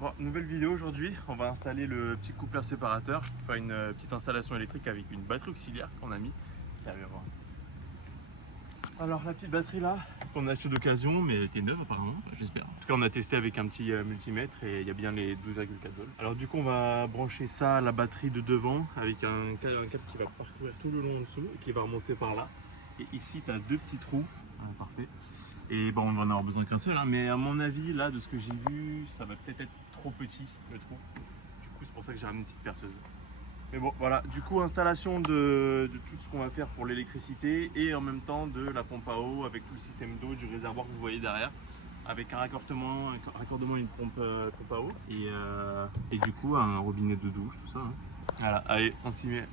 Bon, nouvelle vidéo aujourd'hui, on va installer le petit coupleur séparateur, faire une petite installation électrique avec une batterie auxiliaire qu'on a mis. Allez, voir. Alors la petite batterie là, qu'on a acheté d'occasion, mais elle était neuve apparemment, j'espère. En tout cas on a testé avec un petit multimètre et il y a bien les 12,4 volts. Alors du coup on va brancher ça à la batterie de devant avec un câble qui va parcourir tout le long en dessous et qui va remonter par là. Et ici tu as deux petits trous, voilà, parfait. Et bon, on va en avoir besoin qu'un seul, hein, mais à mon avis, là, de ce que j'ai vu, ça va peut-être être trop petit, le trou. Du coup, c'est pour ça que j'ai ramené une petite perceuse. Mais bon, voilà, du coup, installation de tout ce qu'on va faire pour l'électricité et en même temps de la pompe à eau avec tout le système d'eau du réservoir que vous voyez derrière, avec un raccordement et une pompe à eau. Et du coup, un robinet de douche, tout ça. Hein. Voilà, allez, on s'y met.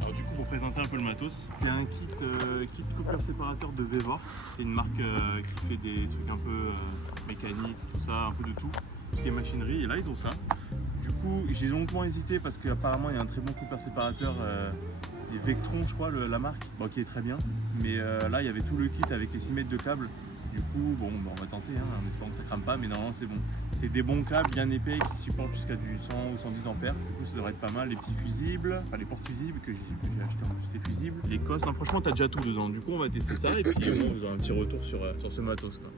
Alors du coup, pour présenter un peu le matos, c'est un kit coupleur séparateur de Vevor. C'est une marque qui fait des trucs un peu mécaniques, tout ça, un peu de tout ce qui est machinerie. Et là, ils ont ça. Du coup, j'ai longuement hésité parce qu'apparemment, il y a un très bon coupleur séparateur. C'est Vectron, je crois, la marque, bon, qui est très bien. Mais là, il y avait tout le kit avec les 6 mètres de câbles. Du coup, bon, bah, on va tenter, hein, en espérant que ça crame pas, mais normalement c'est bon. C'est des bons câbles bien épais qui supportent jusqu'à du 100 ou 110 ampères. Du coup, ça devrait être pas mal. Les petits fusibles, enfin les portes fusibles que j'ai acheté en plus, les fusibles. Les cosses, non, franchement, t'as déjà tout dedans. Du coup, on va tester ça et puis on vous aura un petit retour sur ce matos, quoi.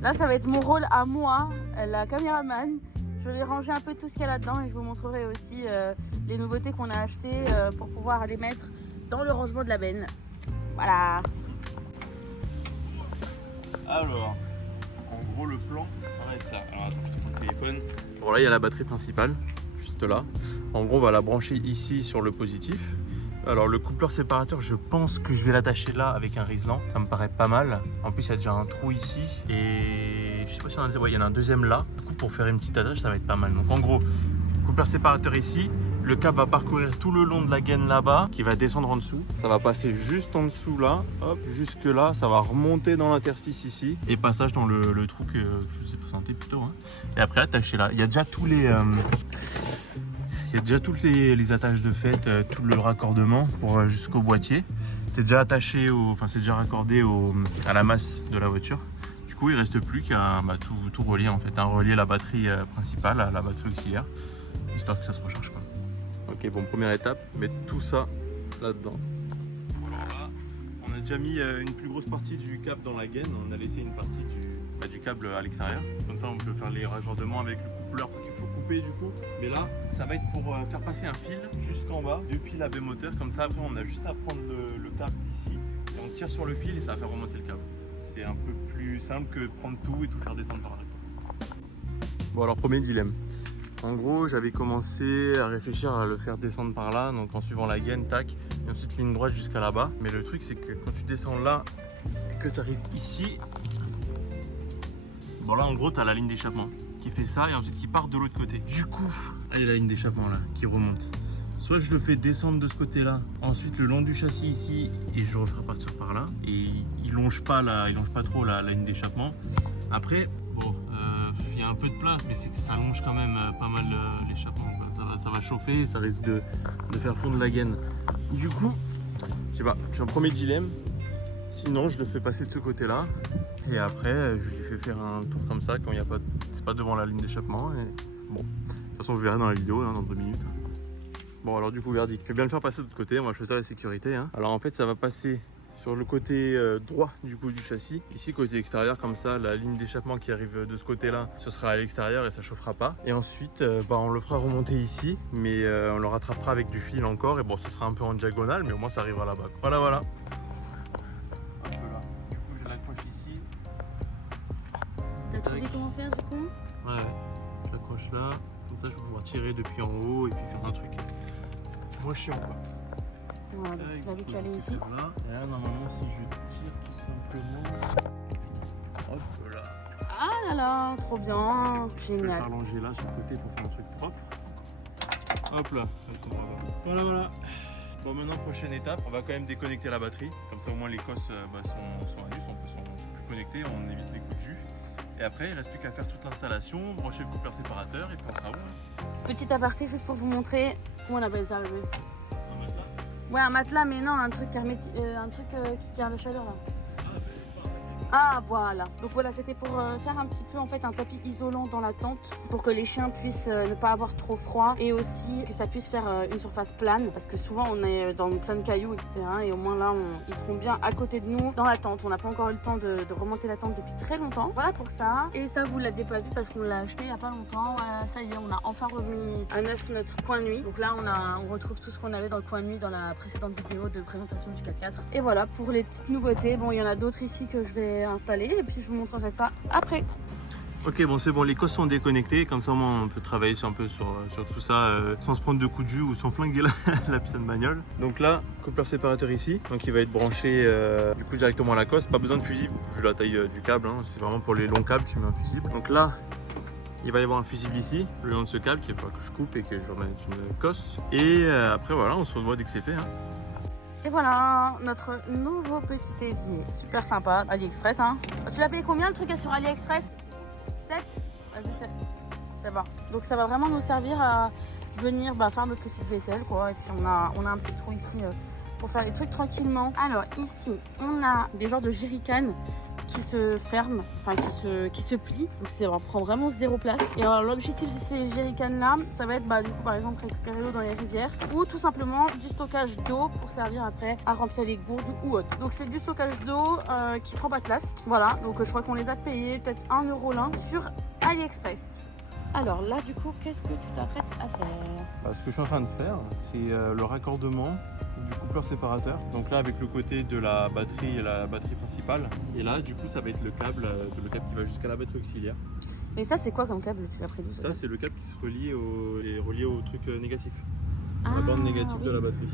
Là, ça va être mon rôle à moi, la caméraman. Je vais ranger un peu tout ce qu'il y a là-dedans et je vous montrerai aussi les nouveautés qu'on a achetées pour pouvoir les mettre dans le rangement de la benne. Voilà. Alors, en gros, le plan, ça va être ça. Alors, attends, je te prends le téléphone. Bon, là, il y a la batterie principale, juste là. En gros, on va la brancher ici sur le positif. Alors, le coupleur séparateur, je pense que je vais l'attacher là avec un riselant. Ça me paraît pas mal. En plus, il y a déjà un trou ici. Et je sais pas si il y en a un deuxième là. Du coup, pour faire une petite attache, ça va être pas mal. Donc, en gros, coupleur séparateur ici. Le câble va parcourir tout le long de la gaine là-bas, qui va descendre en dessous. Ça va passer juste en dessous là, hop, jusque là. Ça va remonter dans l'interstice ici. Et passage dans le trou que je vous ai présenté plutôt. Hein. Et après, attaché là. Il y a déjà tous les... il y a déjà toutes les attaches de fait, tout le raccordement pour jusqu'au boîtier. C'est déjà attaché, c'est déjà raccordé à la masse de la voiture. Du coup, il ne reste plus qu'à tout relier en fait, relier la batterie principale à la batterie auxiliaire, histoire que ça se recharge quoi. Ok, bon, première étape, mettre tout ça là-dedans. Alors là, on a déjà mis une plus grosse partie du câble dans la gaine. On a laissé une partie du câble à l'extérieur. Comme ça, on peut faire les raccordements avec le coupleur parce qu'il faut couper du coup. Mais là, ça va être pour faire passer un fil jusqu'en bas depuis la baie moteur. Comme ça, après, on a juste à prendre le câble d'ici et on tire sur le fil et ça va faire remonter le câble. C'est un peu plus simple que de prendre tout et tout faire descendre par là. Bon, alors, premier dilemme. En gros, j'avais commencé à réfléchir à le faire descendre par là, donc en suivant la gaine, tac, et ensuite ligne droite jusqu'à là-bas. Mais le truc, c'est que quand tu descends là et que tu arrives ici, bon là, en gros, tu as la ligne d'échappement qui fait ça et ensuite qui part de l'autre côté. Du coup, là, il y a la ligne d'échappement là qui remonte. Soit je le fais descendre de ce côté-là, ensuite le long du châssis ici, et je le referai partir par là. Et il longe pas trop la ligne d'échappement. Après, bon, il y a un peu de place, mais c'est que ça allonge quand même pas mal l'échappement. Ça va chauffer et ça risque de faire fondre la gaine. Du coup, je sais pas, j'ai un premier dilemme. Sinon, je le fais passer de ce côté-là. Et après, je lui fais faire un tour comme ça quand il y a pas, c'est pas devant la ligne d'échappement. Et bon, de toute façon, vous verrez dans la vidéo, hein, dans 2 minutes. Bon, alors du coup, verdict. Je vais bien le faire passer de l'autre côté. Moi, je fais ça à la sécurité. Hein. Alors en fait, ça va passer sur le côté droit du coup du châssis. Ici, côté extérieur, comme ça, la ligne d'échappement qui arrive de ce côté-là, ce sera à l'extérieur et ça chauffera pas. Et ensuite, on le fera remonter ici, mais on le rattrapera avec du fil encore. Et bon, ce sera un peu en diagonale, mais au moins ça arrivera là-bas. Voilà, voilà. Un peu là. Du coup, je l'accroche ici. T'as trouvé comment faire du coup? Ouais, je l'accroche là. Comme ça, je vais pouvoir tirer depuis en haut et puis faire un truc moins chiant quoi. Voilà, donc tu l'avais calé ici. Là. Et là, normalement, si je tire tout simplement. Hop là. Ah là là, trop bien, Je vais le faire génial. longer là sur le côté pour faire un truc propre. Hop là. Voilà, voilà. Bon, maintenant, prochaine étape, on va quand même déconnecter la batterie. Comme ça, au moins, les cosses sont à nu, sont plus connectés, on évite les coups de jus. Et après, il ne reste plus qu'à faire toute l'installation, brancher le coupleur séparateur et puis on sera où? Petit aparté, juste pour vous montrer comment on appelle ça, bébé. Un matelas. Ouais, un matelas, mais non, un truc, qui garde la chaleur là. Ah, ben, Ah voilà, donc voilà, c'était pour faire un petit peu en fait un tapis isolant dans la tente pour que les chiens puissent ne pas avoir trop froid et aussi que ça puisse faire une surface plane parce que souvent on est dans plein de cailloux etc. Et au moins là ils seront bien à côté de nous dans la tente. On n'a pas encore eu le temps de remonter la tente depuis très longtemps. Voilà pour ça. Et ça vous l'aviez pas vu parce qu'on l'a acheté il y a pas longtemps. Ça y est, on a enfin remis à neuf notre coin nuit. Donc là on retrouve tout ce qu'on avait dans le coin nuit dans la précédente vidéo de présentation du 4x4. Et voilà pour les petites nouveautés. Bon, il y en a d'autres ici que je vais installer et puis je vous montrerai ça après. Ok, bon c'est bon, les cosses sont déconnectées, comme ça au moins on peut travailler un peu sur tout ça sans se prendre de coups de jus ou sans flinguer la putain de bagnole. Donc là, coupleur séparateur ici, donc il va être branché du coup directement à la cosse, pas besoin de fusible vu la taille du câble, hein. C'est vraiment pour les longs câbles tu mets un fusible. Donc là, il va y avoir un fusible ici, le long de ce câble qu'il faudra que je coupe et que je remette une cosse. Et après voilà, on se revoit dès que c'est fait. Hein. Et voilà notre nouveau petit évier, super sympa, AliExpress hein. Tu l'as payé combien le truc est sur AliExpress? 7? Vas-y 7, c'est bon. Donc ça va vraiment nous servir à venir faire notre petite vaisselle quoi. Et puis on a un petit trou ici pour faire les trucs tranquillement. Alors ici on a des genres de jerrycans qui se ferment, enfin qui se plient. Donc ça prend vraiment zéro place. Et alors l'objectif de ces jerrycans là, ça va être du coup par exemple récupérer l'eau dans les rivières ou tout simplement du stockage d'eau pour servir après à remplir les gourdes ou autre. Donc c'est du stockage d'eau qui prend pas de place. Voilà, donc je crois qu'on les a payés peut-être 1 € l'un sur AliExpress. Alors là du coup qu'est-ce que tu t'apprêtes à faire? Ce que je suis en train de faire, c'est le raccordement du coupleur séparateur. Donc là avec le côté de la batterie principale. Et là du coup ça va être le câble qui va jusqu'à la batterie auxiliaire. Mais ça c'est quoi comme câble? Tu l'as pris d'où? Ça c'est le câble qui se relie au truc négatif. La bande négative de la batterie.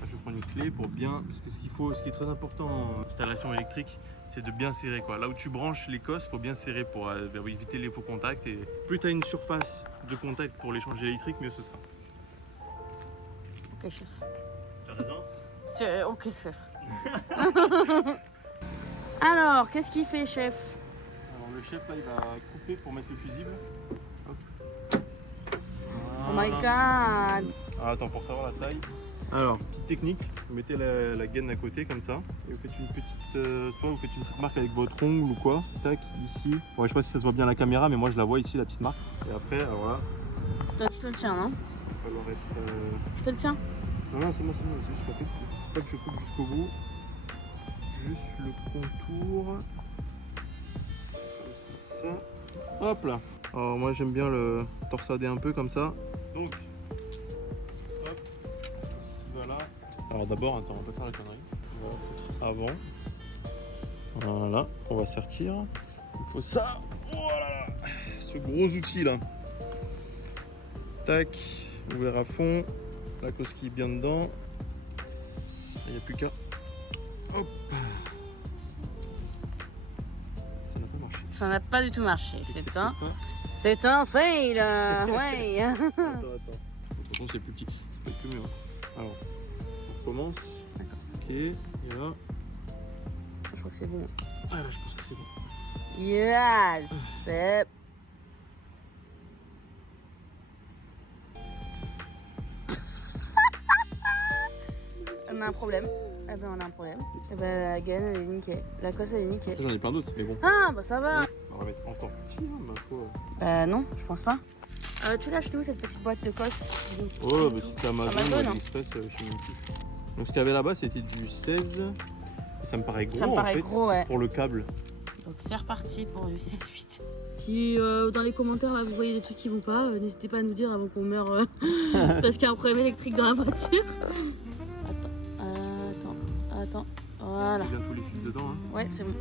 Là, je prends une clé pour bien, parce que ce qui est très important en installation électrique, c'est de bien serrer quoi. Là où tu branches les cosses, il faut bien serrer pour éviter les faux contacts. Et plus tu as une surface de contact pour l'échange électrique, mieux ce sera. Ok chef. Tu as raison? Ok chef. Alors qu'est-ce qu'il fait chef? Alors le chef là il va couper pour mettre le fusible. Hop. Oh my god. Alors, attends, pour savoir la taille. Alors, petite technique, vous mettez la gaine à côté comme ça et vous faites une petite, soit vous faites une petite marque avec votre ongle ou quoi, tac, ici. Ouais, je sais pas si ça se voit bien à la caméra, mais moi je la vois ici, la petite marque. Et après, alors voilà. Je te le tiens, non? Il va falloir être. Je te le tiens. Non, c'est bon, c'est juste en fait, pas que je coupe jusqu'au bout. Juste le contour. Comme ça. Hop là. Alors, moi j'aime bien le torsader un peu comme ça. Donc. Voilà. Alors d'abord, attends, on peut faire la connerie. On va foutre avant. Voilà, on va sortir. Il faut ça. Voilà, ce gros outil là. Tac, ouvert à fond. La coquille bien dedans. Il n'y a plus qu'à. Hop. Ça n'a pas marché. Ça n'a pas du tout marché. Pas. C'est un fail. Ouais. Attends. De toute façon, c'est plus petit. Ça peut être plus mieux. Alors, on recommence. D'accord. Ok, et là. Je crois que c'est bon. Ah là, je pense que c'est bon. Yes. C'est... On a un problème. Ah ben on a un problème. Et ben la gaine elle est niquée. La cosse elle est niquée. Après, j'en ai plein d'autres, mais bon. Ah bah ça va. On va mettre encore petit, hein, ma foi. Non, je pense pas. Tu l'as acheté où cette petite boîte de cosse? Oh, bah c'était Amazon ou Amazon, AliExpress, je sais même plus. Donc ce qu'il y avait là-bas, c'était du 16. Ça me paraît gros Ça me paraît en fait, gros, ouais. pour le câble. Donc c'est reparti pour du 16-8. Si dans les commentaires là vous voyez des trucs qui vont pas, n'hésitez pas à nous dire avant qu'on meure parce qu'il y a un problème électrique dans la voiture. Attends. Voilà. Il y a bien tous les fils dedans. Hein. Ouais, c'est bon.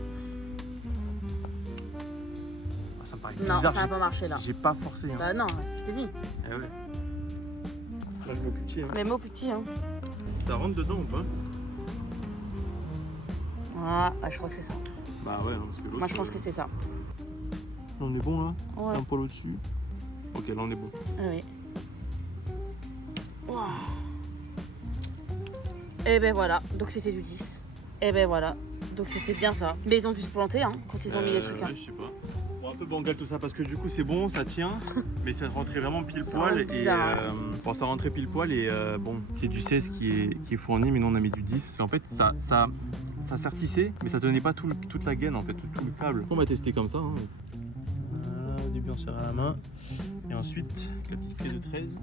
Ah, ça me paraît Non, bizarre. ça n'a pas marché là. J'ai pas forcé. Hein. Bah non, je t'ai dit. Eh ouais. Là, je mets au plus petit. Hein. Mais mot plus petit. Hein. Ça rentre dedans ou pas? Ah, bah, je crois que c'est ça. Bah ouais, non, parce que l'autre. Moi je pense que c'est ça. Là, on est bon là? Ouais. Un poil au-dessus. Ok, là on est bon. Ah oui. Wow. Et ben voilà, donc c'était du 10. Et ben voilà, donc c'était bien ça. Mais ils ont dû se planter hein, quand ils ont mis les trucs. Hein. Ouais, je sais pas. Bon, peu bancal tout ça parce que du coup c'est bon, ça tient, mais ça rentrait vraiment pile Ça poil rend et bizarre. bon, ça rentrait pile poil et bon, c'est du 16 qui est fourni, mais nous on a mis du 10. En fait ça sertissait, mais ça tenait pas toute la gaine en fait, tout le câble. On va tester comme ça. Hein. Voilà, au début on serre à la main et ensuite avec la petite clé de 13.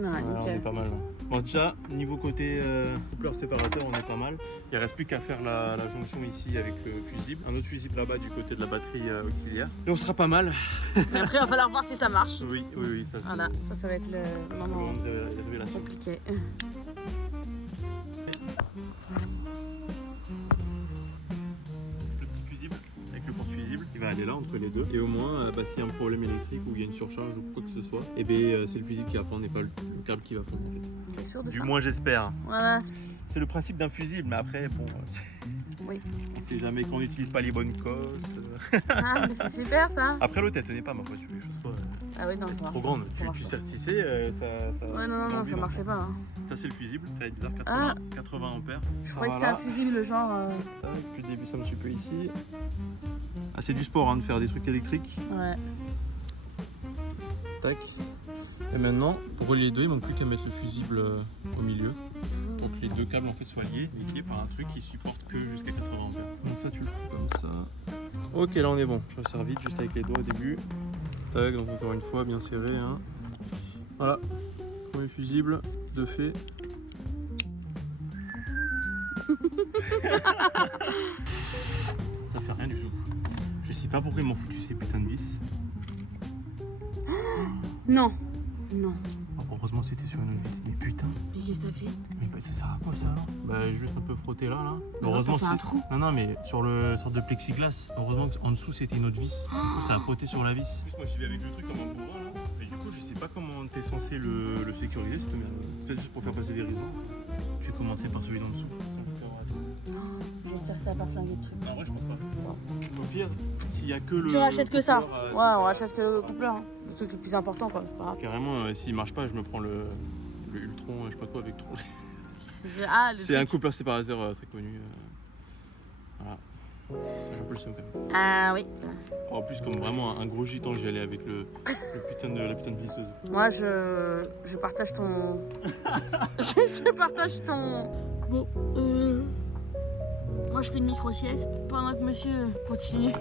Non, Voilà, on est nickel. pas mal. Bon, déjà, niveau côté coupleur séparateur, on est pas mal. Il reste plus qu'à faire la jonction ici avec le fusible. Un autre fusible là-bas du côté de la batterie auxiliaire. Et on sera pas mal. Mais après, il va falloir voir si ça marche. Oui, ça c'est Voilà, ça va être le le moment moment de la révélation. compliqué. Le petit fusible avec le porte-fusible, il va aller là entre les deux. Et au moins, s'il y a un problème électrique ou il y a une surcharge ou quoi que ce soit, et c'est le fusible qui va prendre et pas le câble qui va fondre en fait. T'es sûr de Du ça? moins j'espère. Voilà. C'est le principe d'un fusible, mais après, bon, Oui. c'est jamais qu'on n'utilise pas les bonnes cosses. Ah, mais c'est super ça. Après l'autre, elle tenait pas ma voiture, je sais pas. Ah oui, non, ça C'est marche trop pas. grande. Ça marche Tu pas. sertissais, ça. Ouais, non, l'embile, ça en marchait fait. pas. Hein. Ça, c'est le fusible, ça va être bizarre, 80 ampères. Je croyais que c'était un fusible, genre. Tac, puis je dévisse un petit peu ici. Ah, c'est du sport hein, de faire des trucs électriques. Ouais. Tac. Et maintenant, pour relier les deux, il manque plus qu'à mettre le fusible au milieu. Pour que les deux câbles en fait soient liés par un truc qui supporte que jusqu'à 80 ampères. Donc ça, tu le fous comme ça. Ok, là on est bon. Je resserre vite juste avec les doigts au début. Tac, donc encore une fois, bien serré. Hein. Voilà. Premier fusible de fait. Ça fait rien du tout. Je sais pas pourquoi ils m'ont foutu ces putains de vis. Non. Non. Oh, heureusement c'était sur une autre vis. Mais putain. Mais qu'est-ce que ça fait? Mais bah, ça sert à quoi ça alors? Bah juste un peu frotter là. Mais alors, t'as fait un trou. Non mais sur le sorte de plexiglas. Heureusement qu'en dessous c'était une autre vis. Du coup ça a frotté sur la vis. En plus moi j'y vais avec le truc comme un bourrin là. Et du coup je sais pas comment t'es censé le sécuriser cette merde. C'est peut-être juste pour faire passer des raisons. Je vais commencer par celui d'en dessous. J'espère que ça va pas flinguer le truc. Non, en vrai, je pense pas. Au pire, s'il y a que le. Tu rachètes que ça. coupleur, Ouais, on rachète que le coupleur. Hein. Le truc le plus important, quoi. C'est pas grave. Carrément, s'il marche pas, je me prends le Ultron, je sais pas quoi avec Tron. Ah, le C'est un truc. coupleur séparateur très connu. Voilà. J'ai un peu le seum quand même. Ah oui. En plus, comme vraiment un gros gitan, j'y allais avec la putain de visseuse. Moi, je partage ton. je partage ton. Bon, moi, je fais une micro-sieste pendant que monsieur continue.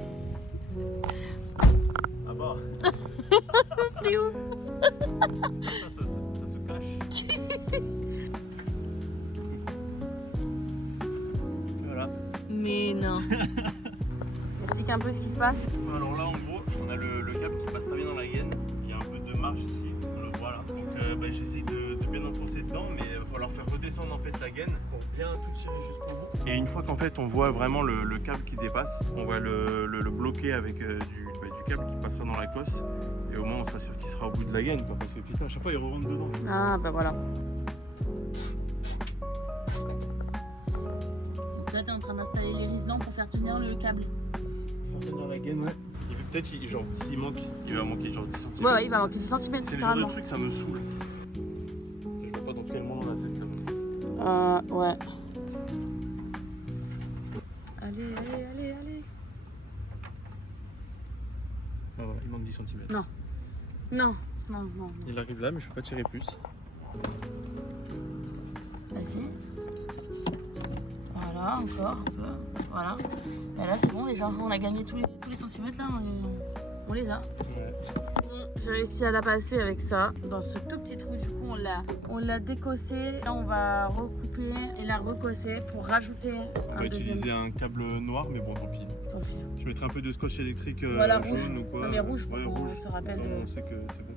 Ah bah, T'es où? ça se cache. Voilà. Mais non. Explique un peu ce qui se passe. Alors là, en gros, on a le câble qui passe pas bien dans la gaine. Il y a un peu de marge ici, on le voit là. Donc j'essaye de bien enfoncer dedans, mais il va falloir faire redescendre en fait la gaine pour bien tout tirer jusqu'au bout. Et une fois qu'en fait on voit vraiment le câble qui dépasse, on va le bloquer avec du câble qui passera dans la cosse. Et au moins on sera sûr qu'il sera au bout de la gaine, quoi, parce que putain, à chaque fois il rentre dedans. Ah, bah voilà. Donc là, t'es en train d'installer les riselants pour faire tenir le câble. Faire tenir la gaine, ouais. Peut-être, genre, s'il manque, il va manquer genre 10 cm. Ouais, il va manquer 10 cm, C'est le genre de littéralement. truc, ça me saoule. Je vois pas dans quel moment on a cette câble. Ouais. Allez. Ah voilà, il manque 10 cm. Non. Il arrive là, mais je peux pas tirer plus. Vas-y. Voilà, encore un peu. Voilà. Et là, c'est bon déjà. On a gagné tous les centimètres là. On les a. Ouais. Bon, j'ai réussi à la passer avec ça. Dans ce tout petit trou, du coup, on l'a décossé. Là, on va recouper et la recosser pour rajouter On un va deuxième. utiliser un câble noir, mais bon, tant pis. Tant pis. Je mettrai un peu de scotch électrique Voilà, jaune rouge. ou quoi. Non, mais rouge, pour Ouais, qu'on rouge. se rappelle Comme ça, de- on sait que c'est bon.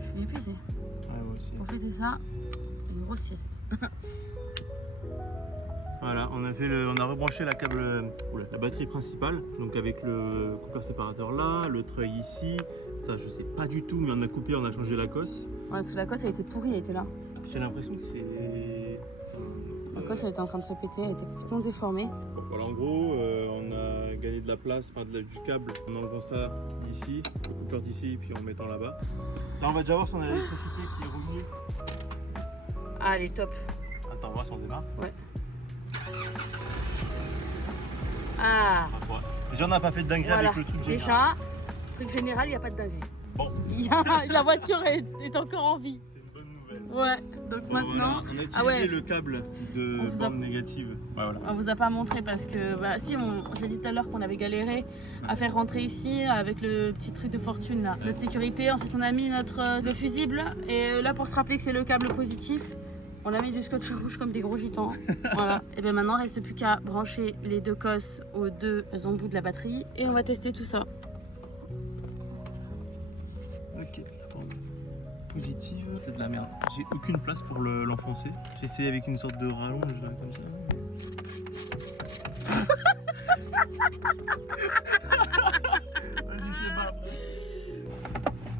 Je suis épuisée. Ouais, moi aussi. Pour fêter ça, une grosse sieste. Voilà, on a rebranché la batterie principale, donc avec le coupleur séparateur là, le treuil ici. Ça, je sais pas du tout, mais on a coupé, on a changé la cosse. Ouais, parce que la cosse, elle était pourrie, elle était là. J'ai l'impression que c'est La cosse, elle était en train de se péter, elle était complètement déformée. Donc voilà, en gros, on a gagné de la place, du câble, en enlevant ça d'ici, le coupeur d'ici, puis en mettant là-bas. Là, on va déjà voir si on a l'électricité qui est revenue. Ah, elle est top. Attends, on va voir si on démarre. Ah, Ah, ouais. Déjà, on n'a pas fait de dinguerie Voilà. avec le truc général. Déjà, truc général, il n'y a pas de dinguerie. Bon. La voiture est encore en vie. C'est une bonne nouvelle. Ouais, donc Bon, maintenant, on a utilisé ah ouais. le câble de On vous a- bande négative. Ouais, voilà. on vous a pas montré parce que, bah si, j'ai dit tout à l'heure qu'on avait galéré à faire rentrer ici avec le petit truc de fortune là, notre sécurité. Ensuite, on a mis le fusible et là, pour se rappeler que c'est le câble positif, on a mis du scotch rouge comme des gros gitans. Voilà. Et bien maintenant, il reste plus qu'à brancher les deux cosses aux deux embouts de la batterie et on va tester tout ça. Ok. Positive, c'est de la merde. J'ai aucune place pour l'enfoncer. J'ai essayé avec une sorte de rallonge là, comme ça. Vas-y, c'est pas.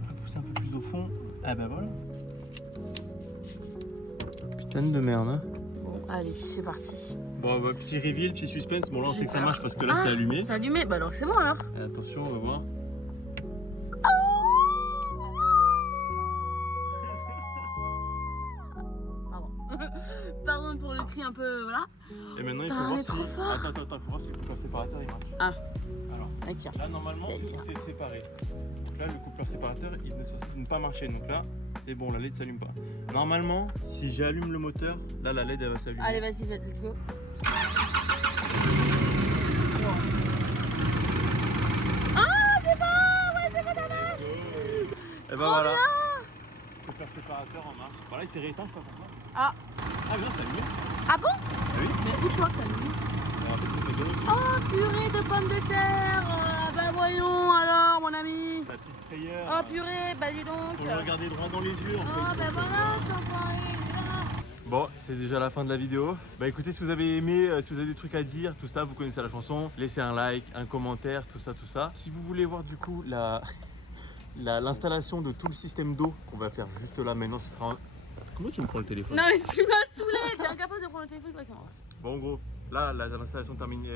On va pousser un peu plus au fond. Ah bah voilà. Putain de merde, hein. Bon, allez, c'est parti. Bon, bah, petit reveal, petit suspense. Bon, là, on sait que ça marche parce que là, Ah, c'est allumé. C'est allumé, bah alors c'est bon alors. Attention, on va voir. Pardon. Pardon pour le cri un peu, voilà. Et maintenant, il faut Putain, on voir est si. trop fort. Attends, il faut voir si le coupeur séparateur il marche. Ah. Alors, Ok. là, normalement, c'est C'est-à-dire censé être séparé. Donc là, le coupeur séparateur, il ne censé ne pas marcher. Donc là, c'est bon, la LED s'allume pas. Normalement, si j'allume le moteur, là, la LED, elle va s'allumer. Allez, vas-y, let's go. Et ben voilà. Coupeur séparateur en marche. Voilà, il s'est rééteint, je crois. Ah. Ah, bien, ça allume. Ah bon? Oui. Mais où tu vois que ça allume? Bon, en fait, faut te donner Oh, purée de pommes de terre. Bah voyons alors, mon ami. ta petite frayeur. Oh purée, bah dis donc. Faut le regarder droit dans les yeux. Oh, bah voilà, cet enfoiré, il est là. Bon, c'est déjà la fin de la vidéo. Bah écoutez, si vous avez aimé, si vous avez des trucs à dire, tout ça, vous connaissez la chanson, laissez un like, un commentaire, tout ça, tout ça. Si vous voulez voir du coup l'installation de tout le système d'eau qu'on va faire juste là maintenant, ce sera un... Comment tu me prends le téléphone? Non, mais tu m'as saoulé. T'es incapable de prendre le téléphone correctement. Bon, en gros, là, l'installation terminée.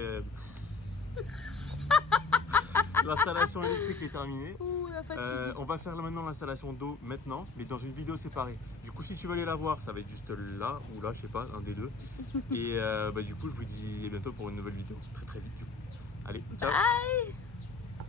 L'installation électrique est terminée. Ouh, la fatigue. On va faire maintenant l'installation d'eau maintenant, mais dans une vidéo séparée. Du coup, si tu veux aller la voir, ça va être juste là ou là, je sais pas, un des deux. Et bah, du coup, je vous dis à bientôt pour une nouvelle vidéo. Très très vite du coup. Allez, ciao. Bye.